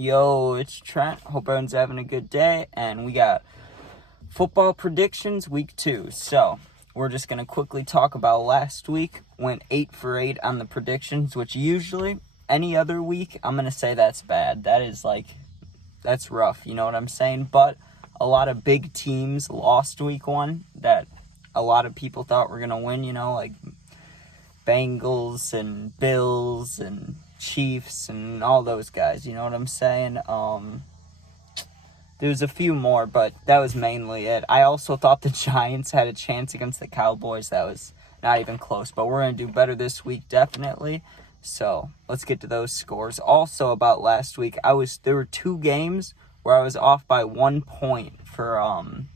Yo, it's Trent. Hope everyone's having a good day. And we got football predictions week 2. So, we're just going to quickly talk about last week. Went 8 for 8 on the predictions, which usually any other week, I'm going to say that's bad. That's rough. You know what I'm saying? But a lot of big teams lost week 1 that a lot of people thought were going to win, like Bengals and Bills and Chiefs and all those guys, you know what I'm saying? There was a few more, but that was mainly it. I also thought the Giants had a chance against the Cowboys. That was not even close, but we're going to do better this week, definitely. So, let's get to those scores. Also, about last week, there were 2 games where I was off by 1 point for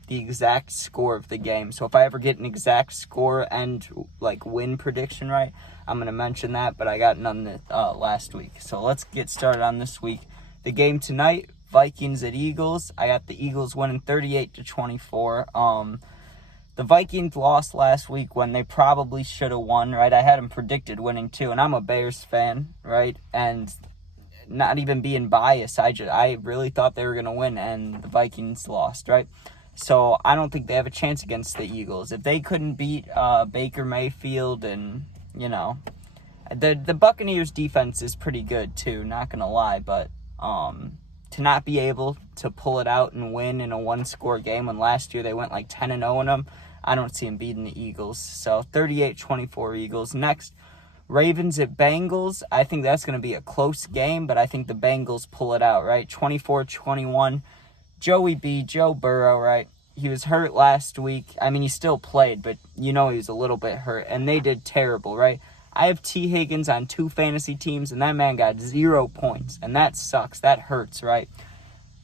the exact score of the game. So, if I ever get an exact score and, win prediction right, I'm going to mention that, but I got none last week. So, let's get started on this week. The game tonight, Vikings at Eagles. I got the Eagles winning 38-24. The Vikings lost last week when they probably should have won, right? I had them predicted winning too, and I'm a Bears fan, right? And not even being biased, I really thought they were going to win, and the Vikings lost, right? So I don't think they have a chance against the Eagles. If they couldn't beat Baker Mayfield and, the Buccaneers defense is pretty good too, not going to lie, but to not be able to pull it out and win in a 1-score game when last year they went 10-0 in them, I don't see them beating the Eagles. So 38-24 Eagles. Next, Ravens at Bengals. I think that's going to be a close game, but I think the Bengals pull it out, right? 24-21. Joe Burrow, right? He was hurt last week. I mean, he still played, but he was a little bit hurt, and they did terrible, right? I have T. Higgins on 2 fantasy teams, and that man got 0 points, and that sucks. That hurts, right?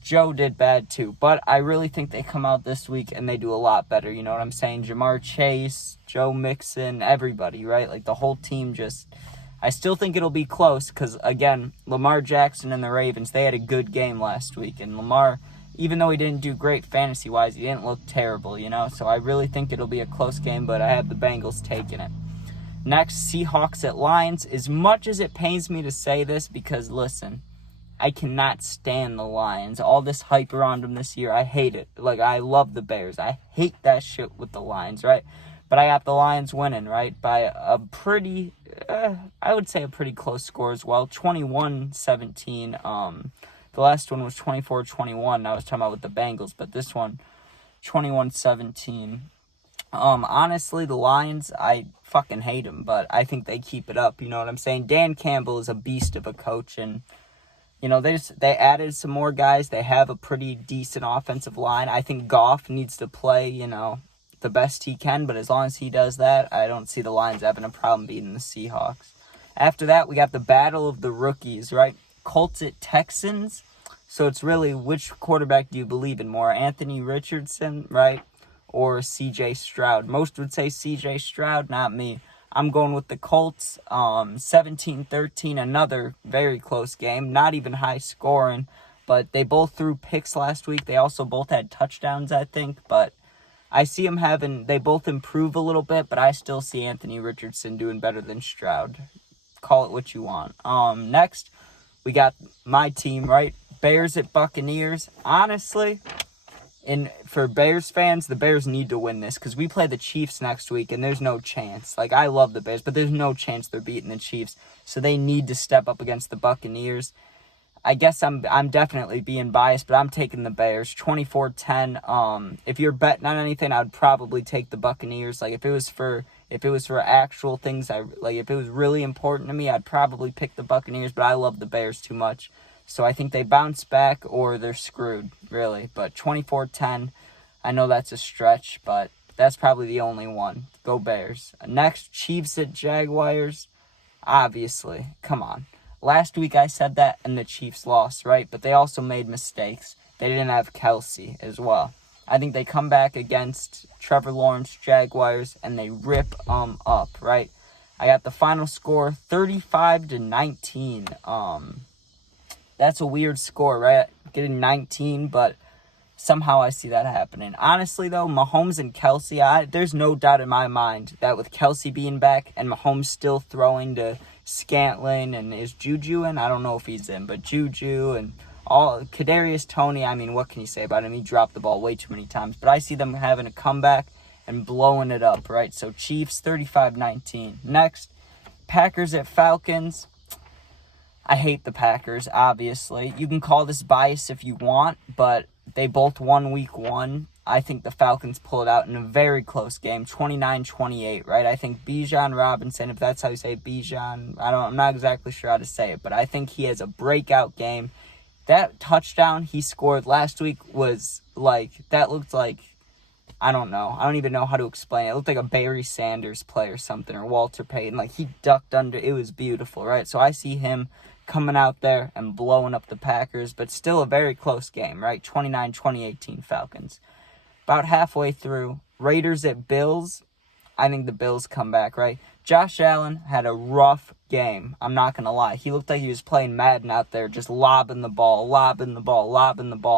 Joe did bad too, but I really think they come out this week and they do a lot better, you know what I'm saying? Jamar Chase, Joe Mixon, everybody, right? The whole team I still think it'll be close because, again, Lamar Jackson and the Ravens, they had a good game last week, and Lamar, even though he didn't do great fantasy-wise, he didn't look terrible, So I really think it'll be a close game, but I have the Bengals taking it. Next, Seahawks at Lions. As much as it pains me to say this, because, listen, I cannot stand the Lions. All this hype around them this year, I hate it. I love the Bears. I hate that shit with the Lions, right? But I got the Lions winning, right? By a pretty, I would say a pretty close score as well. 21-17. The last one was 24-21. I was talking about with the Bengals, but this one, 21-17. Honestly, the Lions, I fucking hate them, but I think they keep it up, you know what I'm saying? Dan Campbell is a beast of a coach, and, they added some more guys. They have a pretty decent offensive line. I think Goff needs to play, the best he can, but as long as he does that, I don't see the Lions having a problem beating the Seahawks. After that, we got the battle of the rookies, right? Colts at Texans. So it's really, which quarterback do you believe in more? Anthony Richardson, right? Or C.J. Stroud. Most would say C.J. Stroud, not me. I'm going with the Colts. 17-13, another very close game. Not even high scoring, but they both threw picks last week. They also both had touchdowns, I think, but I see them they both improve a little bit, but I still see Anthony Richardson doing better than Stroud. Call it what you want. Next, we got my team, right? Bears at Buccaneers. Honestly, and for Bears fans, the Bears need to win this because we play the Chiefs next week, and there's no chance. I love the Bears, but there's no chance they're beating the Chiefs. So they need to step up against the Buccaneers. I guess I'm definitely being biased, but I'm taking the Bears. 24-10. If you're betting on anything, I'd probably take the Buccaneers. If it was for actual things, if it was really important to me, I'd probably pick the Buccaneers, but I love the Bears too much. So I think they bounce back or they're screwed, really. But 24-10, I know that's a stretch, but that's probably the only one. Go Bears. Next, Chiefs at Jaguars. Obviously, come on. Last week I said that and the Chiefs lost, right? But they also made mistakes. They didn't have Kelce as well. I think they come back against Trevor Lawrence Jaguars and they rip up, right? I got the final score 35-19. That's a weird score, right? Getting 19, but somehow I see that happening. Honestly, though, Mahomes and Kelce, there's no doubt in my mind that with Kelce being back and Mahomes still throwing to Scantling and is Juju in? I don't know if he's in, but Juju and Kadarius Toney, I mean, what can you say about him? He dropped the ball way too many times. But I see them having a comeback and blowing it up, right? So Chiefs 35-19. Next, Packers at Falcons. I hate the Packers, obviously. You can call this bias if you want, but they both won week 1. I think the Falcons pull it out in a very close game, 29-28, right? I think Bijan Robinson, if that's how you say Bijan, I'm not exactly sure how to say it, but I think he has a breakout game. That touchdown he scored last week was that looked like, I don't know. I don't even know how to explain it. It looked like a Barry Sanders play or something, or Walter Payton. He ducked under. It was beautiful, right? So I see him coming out there and blowing up the Packers, but still a very close game, right? 29-2018 Falcons. About halfway through, Raiders at Bills. I think the Bills come back, right? Josh Allen had a rough game. I'm not going to lie. He looked like he was playing Madden out there, just lobbing the ball,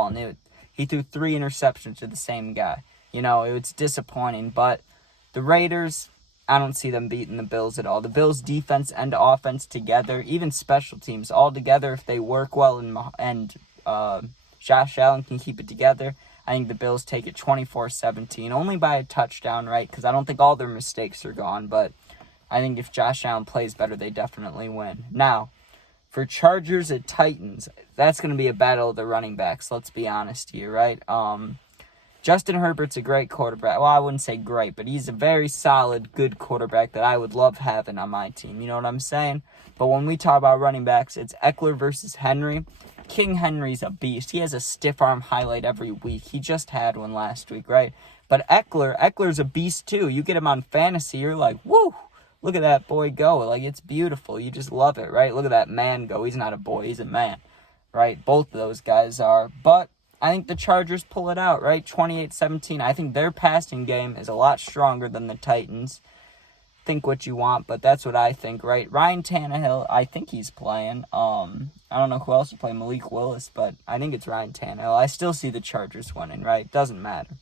and he threw 3 interceptions to the same guy. It was disappointing, but the Raiders, I don't see them beating the Bills at all. The Bills' defense and offense together, even special teams all together, if they work well and Josh Allen can keep it together, I think the Bills take it 24-17, only by a touchdown, right? Because I don't think all their mistakes are gone, but I think if Josh Allen plays better, they definitely win. Now, for Chargers at Titans, that's going to be a battle of the running backs, let's be honest here, right? Justin Herbert's a great quarterback. Well, I wouldn't say great, but he's a very solid, good quarterback that I would love having on my team. You know what I'm saying? But when we talk about running backs, it's Eckler versus Henry. King Henry's a beast. He has a stiff arm highlight every week. He just had one last week, right? But Eckler's a beast too. You get him on fantasy, you're like, woo, look at that boy go. It's beautiful. You just love it, right? Look at that man go. He's not a boy, he's a man, right? Both of those guys are. But I think the Chargers pull it out, right? 28-17. I think their passing game is a lot stronger than the Titans. Think what you want, but that's what I think, right? Ryan Tannehill, I think he's playing. I don't know who else will play, Malik Willis, but I think it's Ryan Tannehill. I still see the Chargers winning, right? Doesn't matter.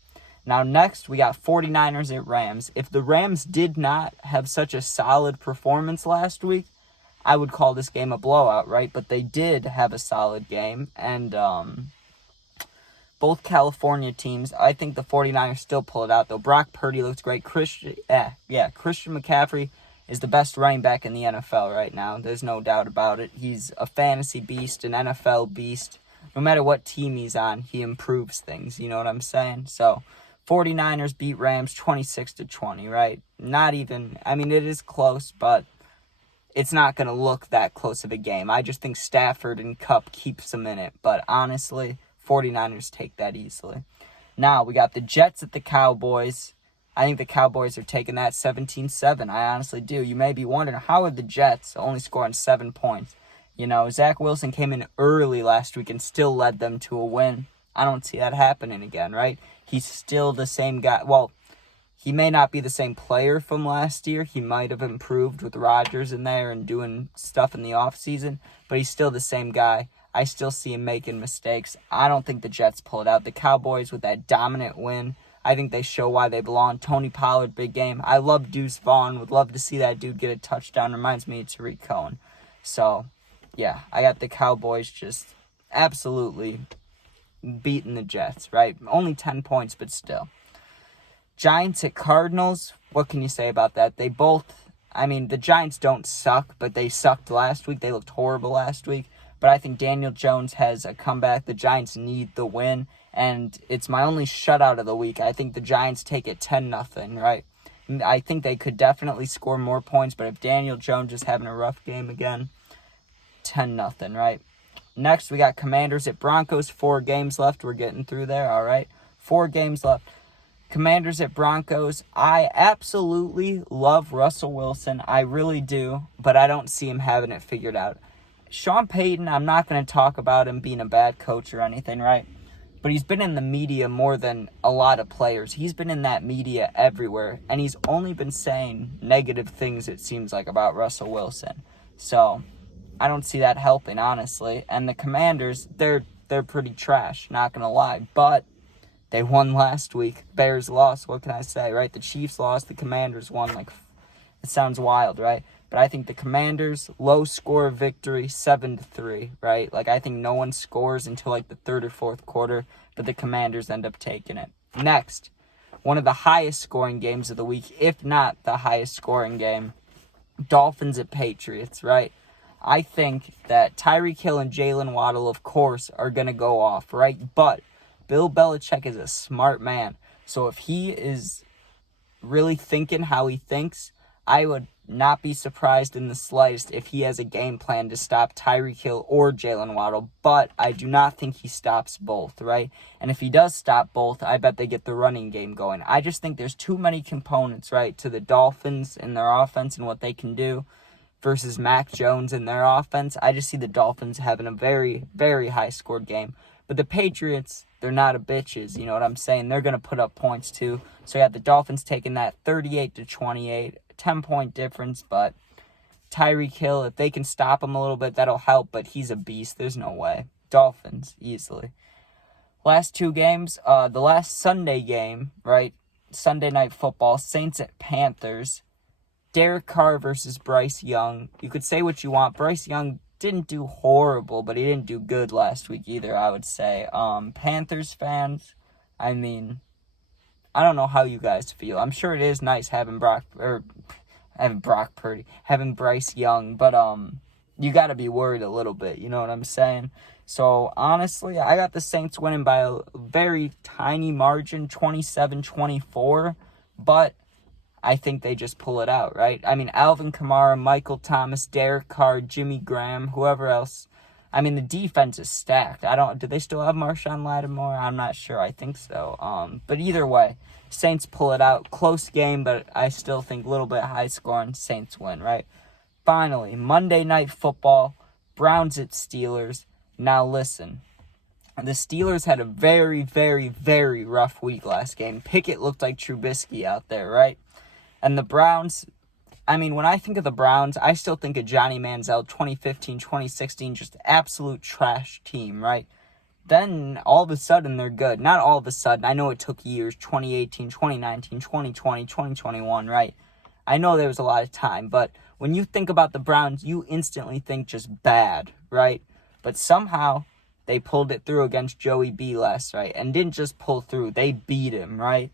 Now, next, we got 49ers at Rams. If the Rams did not have such a solid performance last week, I would call this game a blowout, right? But they did have a solid game, and both California teams, I think the 49ers still pull it out, though. Brock Purdy looks great. Christian McCaffrey is the best running back in the NFL right now. There's no doubt about it. He's a fantasy beast, an NFL beast. No matter what team he's on, he improves things. You know what I'm saying? So, 49ers beat Rams 26-20, right? Not even, it is close, but it's not going to look that close of a game. I just think Stafford and Kupp keeps them in it. But honestly, 49ers take that easily. Now, we got the Jets at the Cowboys. I think the Cowboys are taking that 17-7. I honestly do. You may be wondering, how are the Jets only scoring 7 points? Zach Wilson came in early last week and still led them to a win. I don't see that happening again, right? He's still the same guy. Well, he may not be the same player from last year. He might have improved with Rodgers in there and doing stuff in the offseason, but he's still the same guy. I still see him making mistakes. I don't think the Jets pull it out. The Cowboys with that dominant win, I think they show why they belong. Tony Pollard, big game. I love Deuce Vaughn. Would love to see that dude get a touchdown. Reminds me of Tariq Cohen. So, yeah, I got the Cowboys just absolutely beating the Jets, right? Only 10 points, but still. Giants at Cardinals, what can you say about that? They both, the Giants don't suck, but they sucked last week. They looked horrible last week. But I think Daniel Jones has a comeback. The Giants need the win, and it's my only shutout of the week. I think the Giants take it 10-0, right? I think they could definitely score more points, but if Daniel Jones is having a rough game again, 10-0, right? Next, we got Commanders at Broncos. 4 games left. We're getting through there, all right? 4 games left. Commanders at Broncos. I absolutely love Russell Wilson. I really do, but I don't see him having it figured out. Sean Payton, I'm not going to talk about him being a bad coach or anything, right? But he's been in the media more than a lot of players. He's been in that media everywhere, and he's only been saying negative things, it seems like, about Russell Wilson. So, I don't see that helping, honestly. And the Commanders, they're pretty trash, not going to lie. But they won last week. Bears lost, what can I say, right? The Chiefs lost, the Commanders won. It sounds wild, right? But I think the Commanders, low score victory, 7-3, right? Like, I think no one scores until, like, the third or fourth quarter, but the Commanders end up taking it. Next, one of the highest scoring games of the week, if not the highest scoring game, Dolphins at Patriots, right? I think that Tyreek Hill and Jalen Waddle, of course, are going to go off, right? But Bill Belichick is a smart man. So if he is really thinking how he thinks, I would not be surprised in the slightest if he has a game plan to stop Tyreek Hill or Jalen Waddle, but I do not think he stops both, right? And if he does stop both, I bet they get the running game going. I just think there's too many components, right, to the Dolphins and their offense and what they can do versus Mac Jones and their offense. I just see the Dolphins having a very, very high-scored game. But the Patriots, they're not a bitches, you know what I'm saying? They're going to put up points too. So you have the Dolphins taking that 38-28, 10-point difference, but Tyreek Hill, if they can stop him a little bit, that'll help, but he's a beast. There's no way. Dolphins, easily. Last two games, the last Sunday game, right? Sunday Night Football, Saints at Panthers. Derek Carr versus Bryce Young. You could say what you want. Bryce Young didn't do horrible, but he didn't do good last week either, I would say. Panthers fans, I mean, I don't know how you guys feel. I'm sure it is nice having having Bryce Young, but you got to be worried a little bit, you know what I'm saying? So, honestly, I got the Saints winning by a very tiny margin, 27-24, but I think they just pull it out, right? I mean, Alvin Kamara, Michael Thomas, Derek Carr, Jimmy Graham, whoever else. I mean, the defense is stacked. Do they still have Marshawn Lattimore? I'm not sure. I think so. But either way, Saints pull it out. Close game, but I still think a little bit high scoring. Saints win, right? Finally, Monday Night Football, Browns at Steelers. Now listen, the Steelers had a very, very, very rough week last game. Pickett looked like Trubisky out there, right? And the Browns, I mean, when I think of the Browns, I still think of Johnny Manziel, 2015, 2016, just absolute trash team, right? Then, all of a sudden, they're good. Not all of a sudden. I know it took years, 2018, 2019, 2020, 2021, right? I know there was a lot of time, but when you think about the Browns, you instantly think just bad, right? But somehow, they pulled it through against Joey B last night, and didn't just pull through, they beat him, right?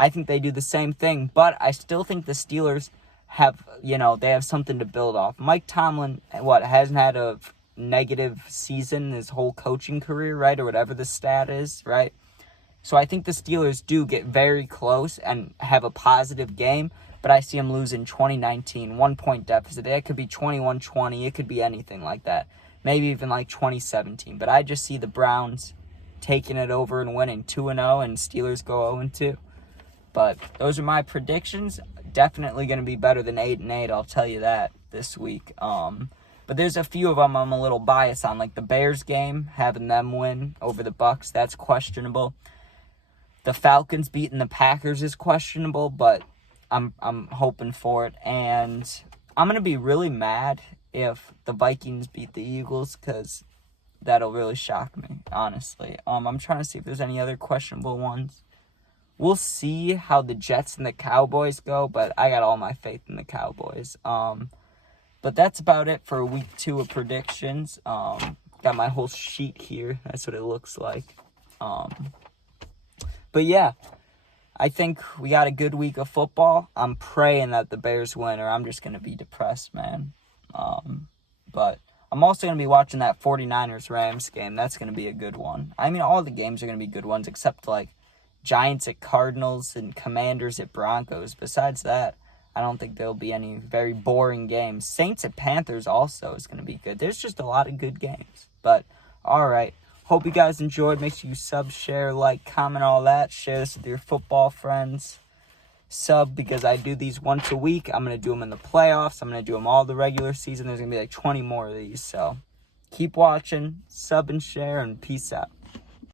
I think they do the same thing, but I still think the Steelers have, they have something to build off. Mike Tomlin, hasn't had a negative season his whole coaching career, right? Or whatever the stat is, right? So I think the Steelers do get very close and have a positive game, but I see them losing 2019, 1-point deficit. It could be 21-20. It could be anything like that. Maybe even like 2017. But I just see the Browns taking it over and winning 2-0, and Steelers go 0-2. But those are my predictions. Definitely going to be better than 8-8, I'll tell you that, this week. But there's a few of them I'm a little biased on, like the Bears game, having them win over the Bucs, that's questionable. The Falcons beating the Packers is questionable, but I'm hoping for it. And I'm going to be really mad if the Vikings beat the Eagles, because that'll really shock me, honestly. I'm trying to see if there's any other questionable ones. We'll see how the Jets and the Cowboys go, but I got all my faith in the Cowboys. But that's about it for week 2 of predictions. Got my whole sheet here. That's what it looks like. But yeah, I think we got a good week of football. I'm praying that the Bears win, or I'm just going to be depressed, man. But I'm also going to be watching that 49ers-Rams game. That's going to be a good one. I mean, all the games are going to be good ones, except like Giants at Cardinals and Commanders at Broncos. Besides that, I don't think there'll be any very boring games. Saints at Panthers also is going to be good. There's just a lot of good games. But, all right. Hope you guys enjoyed. Make sure you sub, share, like, comment, all that. Share this with your football friends. Sub, because I do these once a week. I'm going to do them in the playoffs. I'm going to do them all the regular season. There's going to be like 20 more of these. So, keep watching. Sub and share, and peace out.